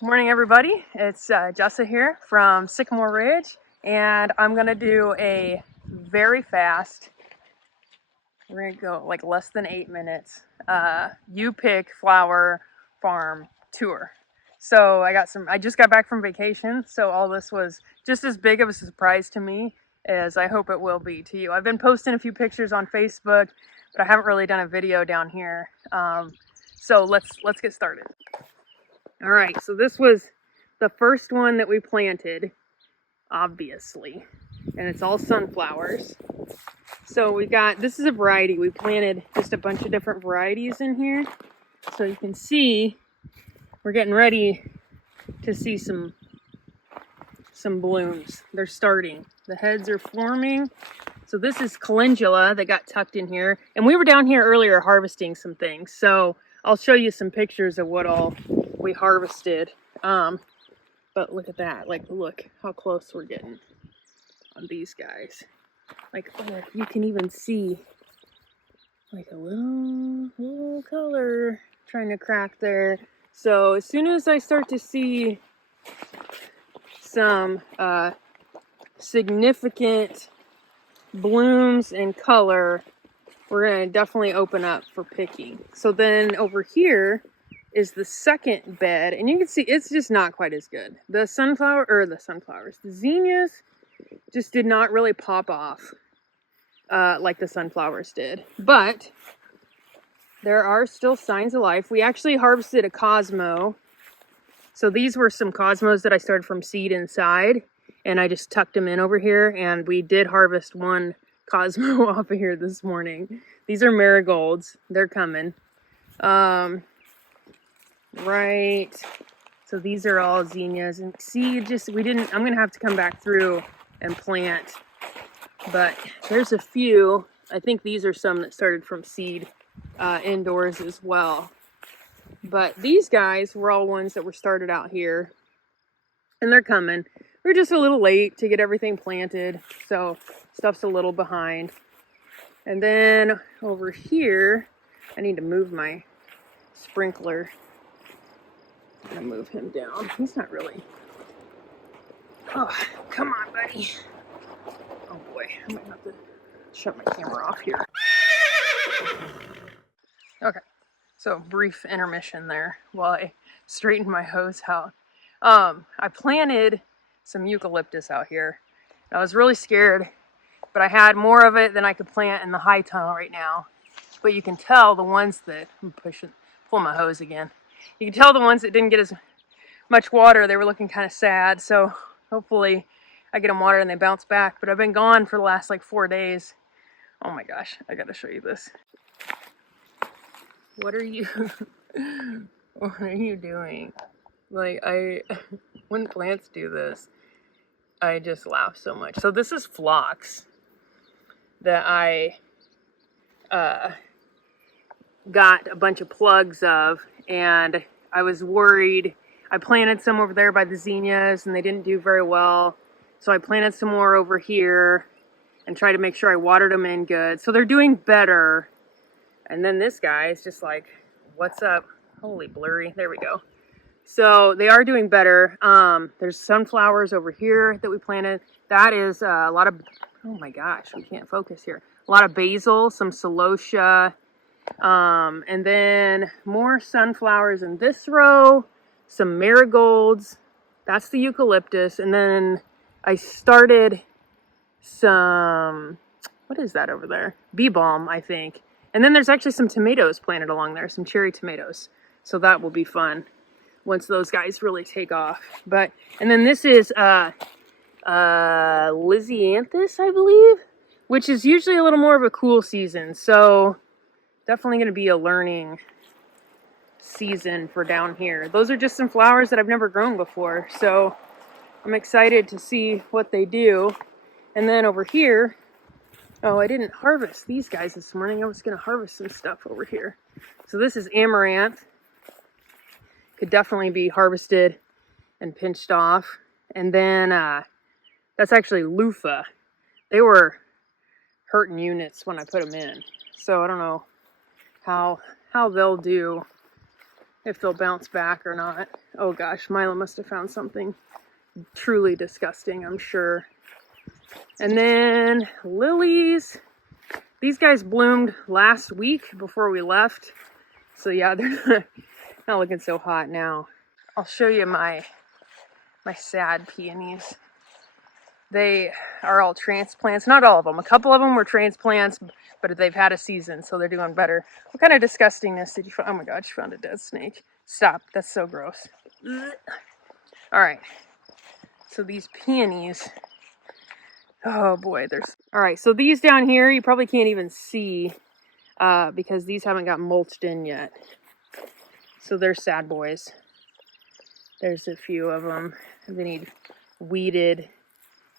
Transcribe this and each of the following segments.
Morning, everybody. It's Jessa here from Sycamore Ridge, and I'm gonna do a very fast, we're gonna go like less than 8 minutes, you pick flower farm tour. So I just got back from vacation, so all this was just as big of a surprise to me as I hope it will be to you. I've been posting a few pictures on Facebook, but I haven't really done a video down here. So let's get started. All right, so this was the first one that we planted, obviously, and it's all sunflowers. So this is a variety. We planted just a bunch of different varieties in here. So you can see we're getting ready to see some blooms. They're starting. The heads are forming. So this is calendula that got tucked in here. And we were down here earlier harvesting some things. So I'll show you some pictures of what all we harvested. But look at that, like, look how close we're getting on these guys. Like, oh, you can even see like a little color trying to crack there. So as soon as I start to see some significant blooms and color, we're gonna definitely open up for picking. So then over here is the second bed, and you can see it's just not quite as good. The zinnias just did not really pop off like the sunflowers did. But there are still signs of life. We actually harvested a Cosmo. So these were some Cosmos that I started from seed inside, and I just tucked them in over here, and we did harvest one Cosmo off of here this morning. These are marigolds. They're coming. Right, so these are all zinnias, and see, I'm gonna have to come back through and plant, but there's a few. I think these are some that started from seed indoors as well, but these guys were all ones that were started out here, and they're coming. We're just a little late to get everything planted, so stuff's a little behind. And then over here, I need to move my sprinkler. I'm gonna move him down. He's not really. Oh, come on, buddy. Oh boy, I might have to shut my camera off here. Okay, so brief intermission there while I straighten my hose out. I planted some eucalyptus out here. I was really scared, but I had more of it than I could plant in the high tunnel right now. But you can tell the ones that, pull my hose again. You can tell the ones that didn't get as much water, they were looking kind of sad. So hopefully I get them watered and they bounce back. But I've been gone for the last like 4 days. Oh my gosh, I gotta show you this. What are you doing? Like, when plants do this, I just laugh so much. So this is phlox that I got a bunch of plugs of, and I was worried. I planted some over there by the zinnias and they didn't do very well. So I planted some more over here and tried to make sure I watered them in good. So they're doing better. And then this guy is just like, what's up? Holy blurry. There we go. So they are doing better. There's sunflowers over here that we planted. That is a lot of, oh my gosh, we can't focus here. A lot of basil, some celosia, and then more sunflowers in this row, some marigolds. That's the eucalyptus. And then I started some, what is that over there? Bee balm, I think. And then there's actually some tomatoes planted along there, some cherry tomatoes. So that will be fun once those guys really take off. And then this is Lisianthus, I believe, which is usually a little more of a cool season. So definitely going to be a learning season for down here. Those are just some flowers that I've never grown before. So I'm excited to see what they do. And then over here, oh, I didn't harvest these guys this morning. I was going to harvest some stuff over here. So this is amaranth. Could definitely be harvested and pinched off. And then that's actually loofah. They were hurting units when I put them in. So I don't know how they'll do if they'll bounce back or not. Oh gosh, Mila must have found something truly disgusting, I'm sure. And then lilies. These guys bloomed last week before we left. So yeah, they're not looking so hot now. I'll show you my sad peonies. They are all transplants. Not all of them. A couple of them were transplants, but they've had a season, so they're doing better. What kind of disgustingness did you find? Oh my god, you found a dead snake. Stop. That's so gross. All right. So these peonies. Oh boy, there's... All right, so these down here, you probably can't even see because these haven't got mulched in yet. So they're sad boys. There's a few of them. They need weeded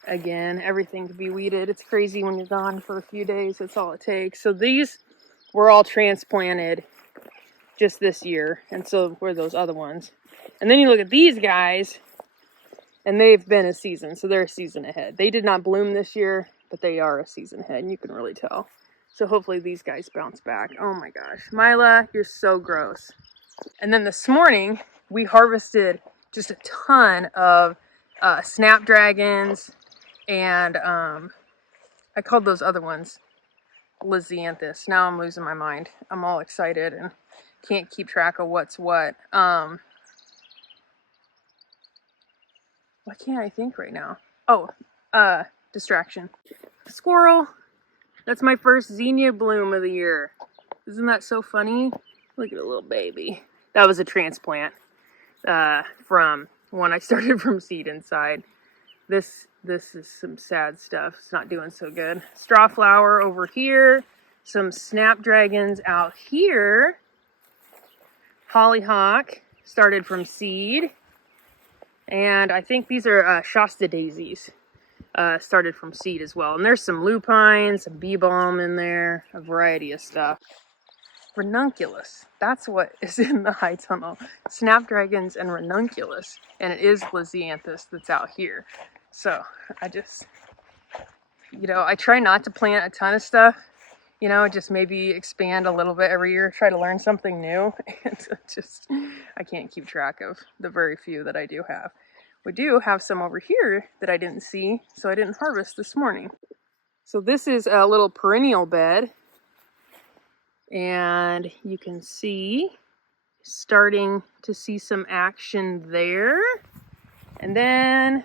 again. Everything to be weeded. It's crazy when you're gone for a few days. That's all it takes. So these were all transplanted just this year. And so were those other ones. And then you look at these guys, and they've been a season. So they're a season ahead. They did not bloom this year, but they are a season ahead. And you can really tell. So hopefully these guys bounce back. Oh my gosh. Mila, you're so gross. And then this morning, we harvested just a ton of snapdragons, and I called those other ones Lisianthus. Now I'm losing my mind. I'm all excited and can't keep track of what's what. Why can't I think right now? Oh, distraction. Squirrel. That's my first zinnia bloom of the year. Isn't that so funny? Look at a little baby. That was a transplant from when I started from seed inside. This is some sad stuff. It's not doing so good. Straw flower over here. Some snapdragons out here. Hollyhock started from seed. And I think these are Shasta daisies. Started from seed as well. And there's some lupine, some bee balm in there. A variety of stuff. Ranunculus. That's what is in the high tunnel. Snapdragons and ranunculus. And it is Lisianthus that's out here. So I just, I try not to plant a ton of stuff. Just maybe expand a little bit every year. Try to learn something new. And just, I can't keep track of the very few that I do have. We do have some over here that I didn't see, so I didn't harvest this morning. So this is a little perennial bed. And you can see, starting to see some action there. And then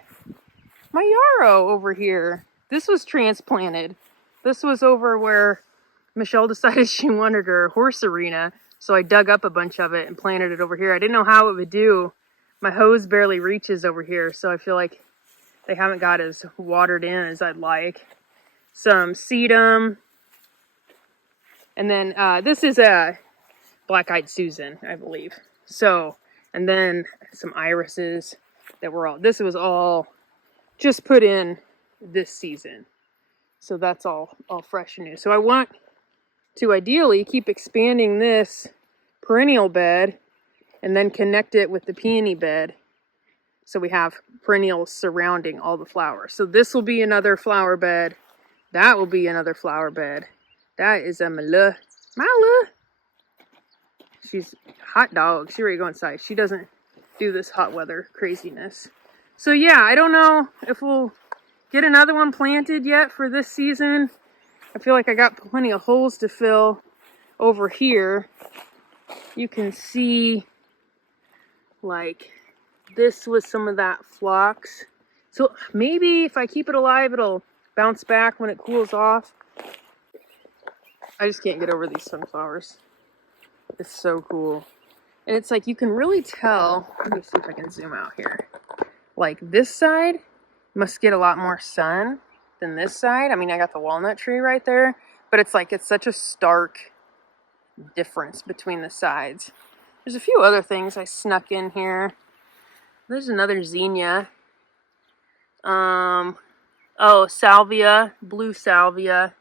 my yarrow over here. This was transplanted. This was over where Michelle decided she wanted her horse arena. So I dug up a bunch of it and planted it over here. I didn't know how it would do. My hose barely reaches over here, so I feel like they haven't got as watered in as I'd like. Some sedum. And then this is a black-eyed Susan, I believe. So, and then some irises that were all, this was all just put in this season. So that's all fresh and new. So I want to ideally keep expanding this perennial bed and then connect it with the peony bed. So we have perennials surrounding all the flowers. So this will be another flower bed. That will be another flower bed. That is a Mila. She's hot dog. She's ready to go inside. She doesn't do this hot weather craziness. So yeah, I don't know if we'll get another one planted yet for this season. I feel like I got plenty of holes to fill over here. You can see like this was some of that phlox. So maybe if I keep it alive, it'll bounce back when it cools off. I just can't get over these sunflowers. It's so cool. And it's like you can really tell. Let me see if I can zoom out here. Like this side must get a lot more sun than this side. I mean, I got the walnut tree right there, but it's like it's such a stark difference between the sides. There's a few other things I snuck in here. There's another zinnia. Oh, salvia, blue salvia.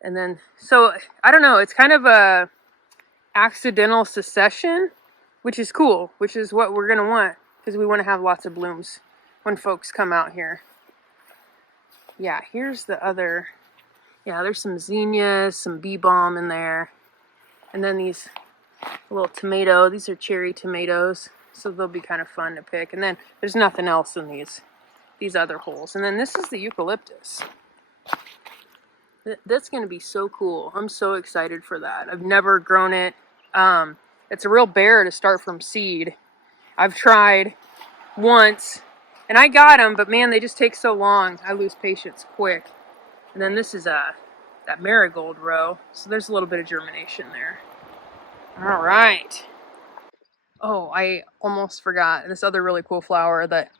And then, so, I don't know, it's kind of a accidental succession, which is cool, which is what we're going to want, because we want to have lots of blooms when folks come out here. Yeah, here's the other, yeah, there's some zinnias, some bee balm in there, and then these A little tomato. These are cherry tomatoes, so they'll be kind of fun to pick. And then there's nothing else in these other holes. And then this is the eucalyptus. That's going to be so cool. I'm so excited for that. I've never grown it. It's a real bear to start from seed. I've tried once, and I got them, but man, they just take so long. I lose patience quick. And then this is that marigold row, so there's a little bit of germination there. All right. Oh, I almost forgot this other really cool flower that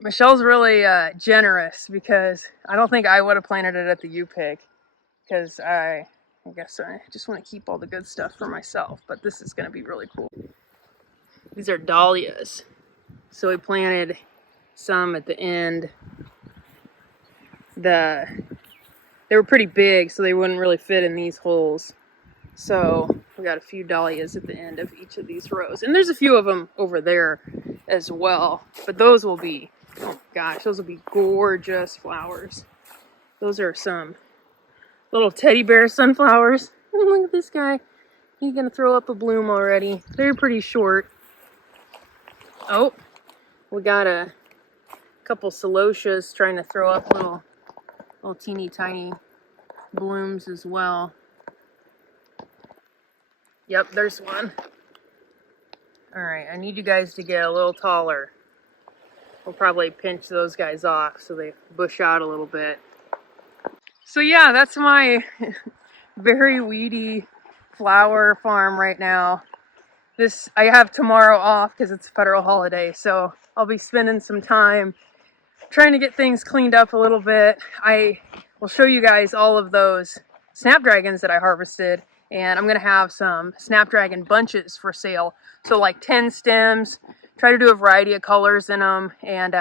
Michelle's really generous, because I don't think I would have planted it at the U-Pick, because I guess I just want to keep all the good stuff for myself, but this is going to be really cool. These are dahlias. So we planted some at the end. They were pretty big, so they wouldn't really fit in these holes. So we got a few dahlias at the end of each of these rows. And there's a few of them over there as well. But those will be, oh gosh, those will be gorgeous flowers. Those are some little teddy bear sunflowers. Look at this guy. He's going to throw up a bloom already. They're pretty short. Oh, we got a couple celotias trying to throw up little teeny tiny blooms as well. Yep, there's one. All right, I need you guys to get a little taller. We'll probably pinch those guys off so they bush out a little bit. So yeah, that's my very weedy flower farm right now. I have tomorrow off because it's a federal holiday, so I'll be spending some time trying to get things cleaned up a little bit. I will show you guys all of those snapdragons that I harvested, and I'm going to have some snapdragon bunches for sale. So like 10 stems, try to do a variety of colors in them, and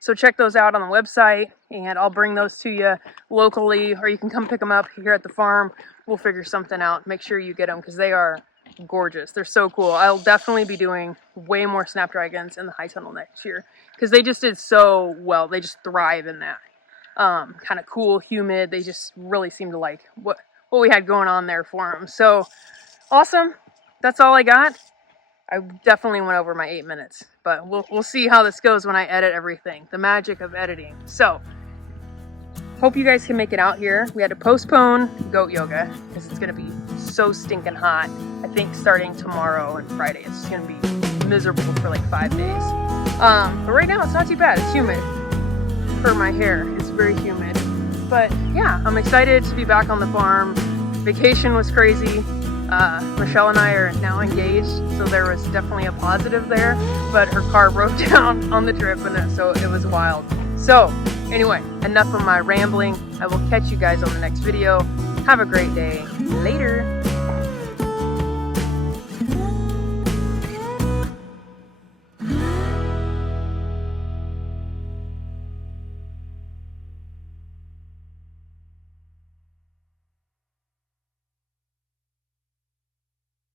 so check those out on the website, and I'll bring those to you locally, or you can come pick them up here at the farm. We'll figure something out. Make sure you get them because they are gorgeous. They're so cool. I'll definitely be doing way more snapdragons in the high tunnel next year because they just did so well. They just thrive in that kind of cool, humid. They just really seem to like what we had going on there for them. So awesome. That's all I got. I definitely went over my 8 minutes, but we'll see how this goes when I edit everything. The magic of editing. So hope you guys can make it out here. We had to postpone goat yoga because it's going to be so stinking hot. I think starting tomorrow and Friday, it's going to be miserable for like 5 days. But right now it's not too bad. It's humid. For my hair, it's very humid. But yeah, I'm excited to be back on the farm. Vacation was crazy. Michelle and I are now engaged, so there was definitely a positive there, but her car broke down on the trip, and so it was wild. So anyway, enough of my rambling. I will catch you guys on the next video. Have a great day. Later.